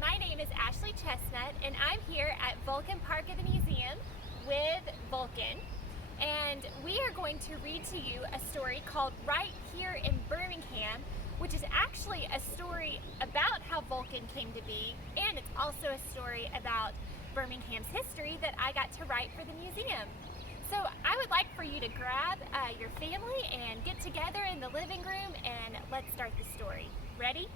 my name is Ashley Chestnut, and I'm here at Vulcan Park Museum with Vulcan. And we are going to read to you a story called Right Here in Birmingham, which is actually a story about how Vulcan came to be, and it's also a story about Birmingham's history that I got to write for the museum. So I would like for you to grab your family and get together in the living room, and let's start the story. Ready?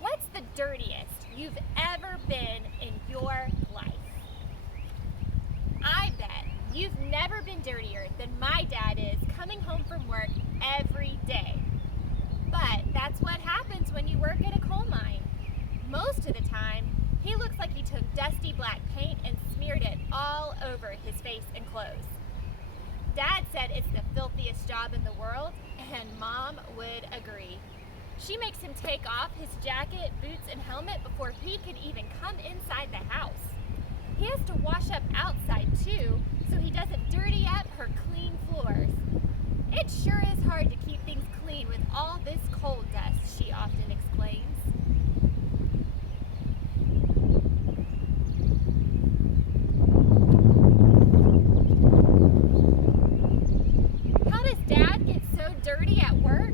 What's the dirtiest you've ever been in your life? I bet you've never been dirtier than my dad is coming home from work every day. But that's what happens when you work at a coal mine. Most of the time, he looks like he took dusty black paint and smeared it all over his face and clothes. Dad said it's the filthiest job in the world, and Mom would agree. She makes him take off his jacket, boots, and helmet before he can even come inside the house. He has to wash up outside too, so he doesn't dirty up her clean floors. It sure is hard to keep things clean with all this coal dust, she often explains. How does Dad get so dirty at work?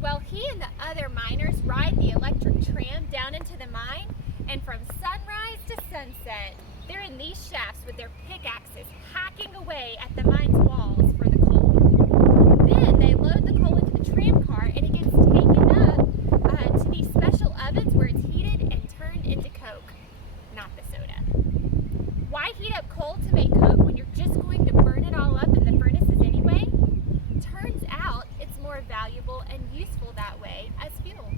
Well, he and the other miners ride the electric tram down into the mine, and from sunrise to sunset, they're in these shafts with their pickaxes hacking away at the mine's walls for the coal. Then they load the coal into the tram car, and it gets taken up to these special ovens where it's heated and turned into Coke, not the soda. Why heat up coal to make Coke when you're just going to burn it all up in the furnaces anyway? Turns out it's more valuable and useful that way as fuel.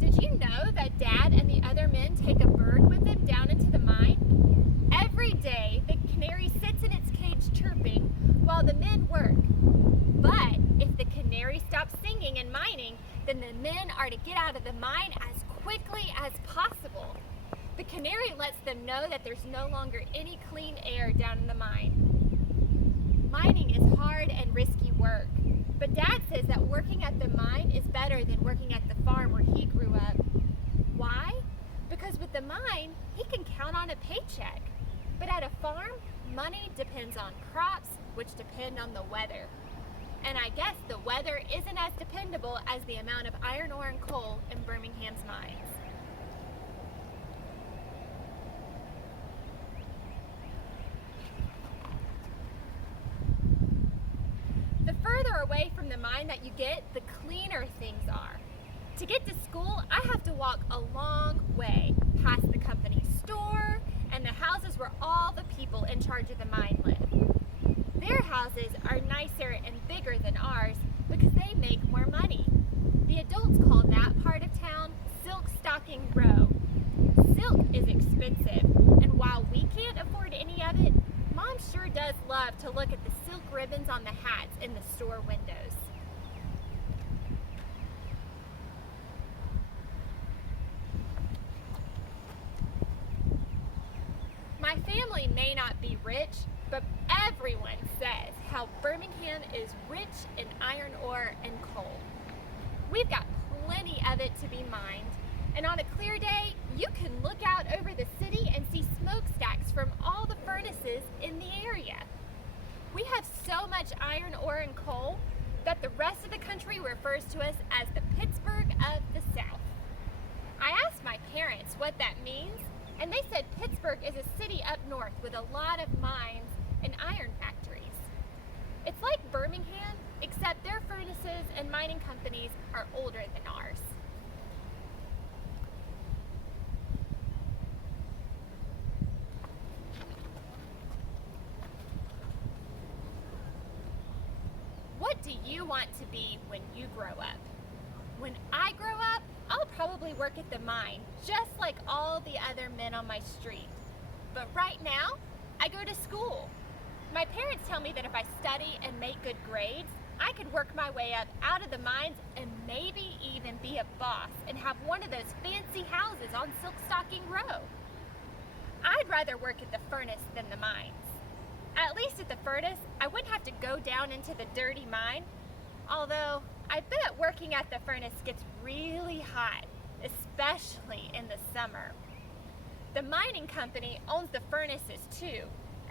Did you know that Dad and the other men take a bird with them down into the mine? Every day, the canary sits in its cage chirping while the men work. But if the canary stops singing and mining, then the men are to get out of the mine as quickly as possible. The canary lets them know that there's no longer any clean air down in the mine. Mining is hard and risky work, but Dad says that working at the mine is better than working at the farm where he grew up. Why? Because with the mine, he can count on a paycheck. But at a farm, money depends on crops, which depend on the weather. And I guess the weather isn't as dependable as the amount of iron ore and coal in Birmingham's mines. The further away from the mine that you get, the cleaner things are. To get to school, I have to walk a long way, past the company store and the houses where all the people in charge of the mine live. Their houses are nicer and bigger than ours because they make more money. The adults call that part of town Silk Stocking Row. Silk is expensive, and while we can't afford any of it, Mom sure does love to look at the silk ribbons on the hats in the store windows. My family may not be rich, but everyone says how Birmingham is rich in iron ore and coal. We've got plenty of it to be mined, and on a clear day, you can look out over the city and see smokestacks from all the furnaces in the area. We have so much iron ore and coal that the rest of the country refers to us as the Pittsburgh of the South. I asked my parents what that means, and they said Pittsburgh is a city up north with a lot of mines and iron factories. It's like Birmingham, except their furnaces and mining companies are older than ours. What do you want to be when you grow up? When I grow up, I'll probably work at the mine, just like all the other men on my street. But right now, I go to school. My parents tell me that if I study and make good grades, I could work my way up out of the mines and maybe even be a boss and have one of those fancy houses on Silk Stocking Row. I'd rather work at the furnace than the mines. At least at the furnace, I wouldn't have to go down into the dirty mine, although I bet working at the furnace gets really hot, especially in the summer. The mining company owns the furnaces too,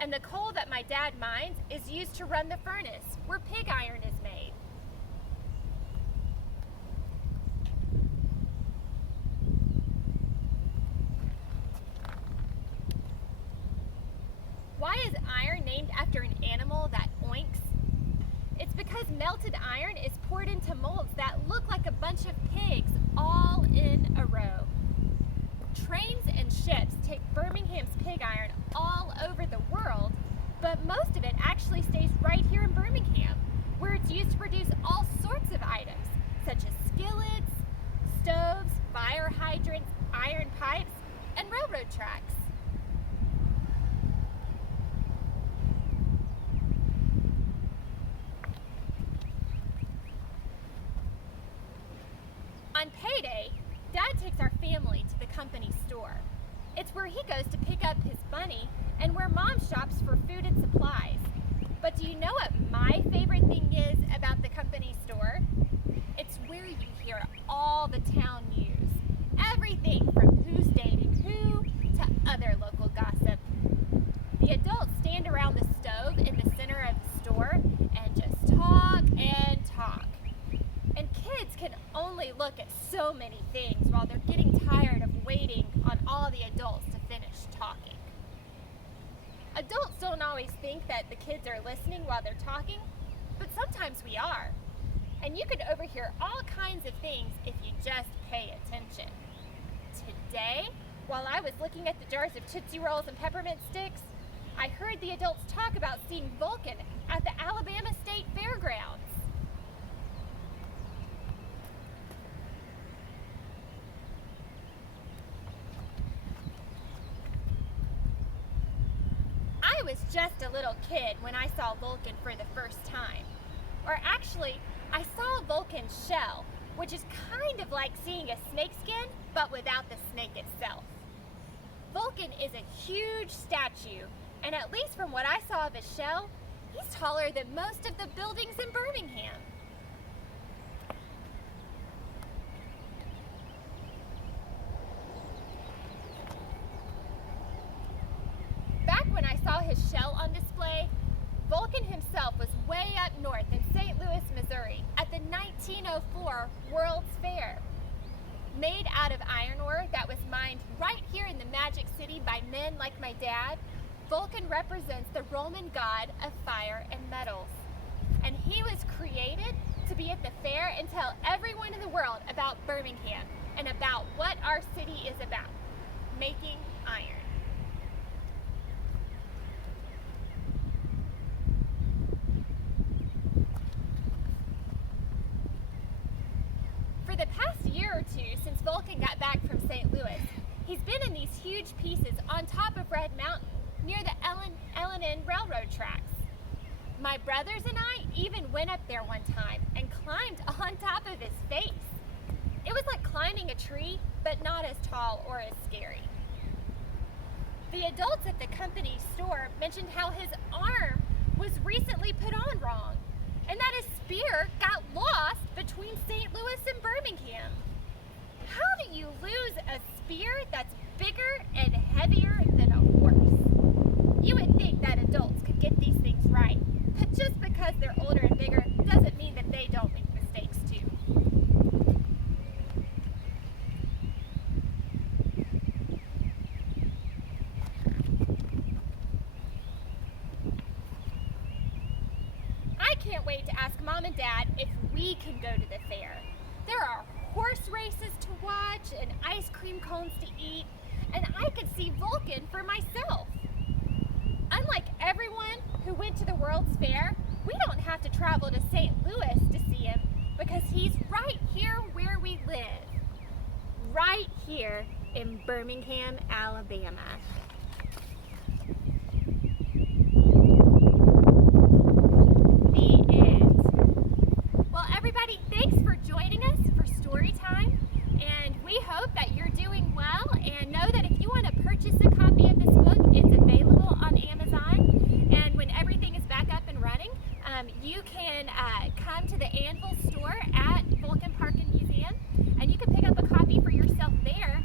and the coal that my dad mines is used to run the furnace where pig iron is made. Why is iron named after an animal that oinks? It's because melted iron is poured into molds that look like a bunch of pigs all in a row. Trains and ships take Birmingham's pig iron all over the world, but most of it actually stays right here in Birmingham, where it's used to produce all sorts of items, such as skillets, stoves, fire hydrants, iron pipes, and railroad tracks. On payday, Dad takes our family to the company store. It's where he goes to pick up his money and where Mom shops for food and supplies. But do you know what my favorite thing is about the company store? It's where you hear all the town news. Everything from who's dating who to other local gossip. The adults stand around the stove in the center of the store and just talk and talk. And kids can only look at so many things while they're getting tired of waiting on all the adults to finish talking. Adults don't always think that the kids are listening while they're talking, but sometimes we are. And you could overhear all kinds of things if you just pay attention. Today, while I was looking at the jars of Tootsie Rolls and peppermint sticks, I heard the adults talk about seeing Vulcan at the Alabama State Fairgrounds. I was just a little kid when I saw Vulcan for the first time. Or actually, I saw Vulcan's shell, which is kind of like seeing a snakeskin, but without the snake itself. Vulcan is a huge statue, and at least from what I saw of his shell, he's taller than most of the buildings in Birmingham. Back when I saw his shell on display, Vulcan himself was way up north in St. Louis, Missouri at the 1904 World's Fair. Made out of iron ore that was mined right here in the Magic City by men like my dad, Vulcan represents the Roman god of fire and metals. And he was created to be at the fair and tell everyone in the world about Birmingham and about what our city is about, making iron. For the past year or two since Vulcan got back from St. Louis, he's been in these huge pieces on top of Red Mountain near the L&N Railroad tracks. My brothers and I even went up there one time and climbed on top of his face. It was like climbing a tree, but not as tall or as scary. The adults at the company store mentioned how his arm was recently put on wrong, and that his spear got lost between St. Louis and Birmingham. How do you lose a spear that's bigger and heavier than a horse? You would think that adults could get these things right, but just because they're older and bigger doesn't mean that they don't make mistakes too. I can't wait to ask Mom and Dad if we can go to the fair. There are horse races to watch and ice cream cones to eat, and I could see Vulcan for myself. Unlike everyone who went to the World's Fair, we don't have to travel to St. Louis to see him because he's right here where we live. Right here in Birmingham, Alabama. The end. Well, everybody, thanks for joining us for Storytime, and we hope that you're doing well, and know that if you want to purchase a copy of this book, can come to the Anvil store at Vulcan Park Museum, and you can pick up a copy for yourself there.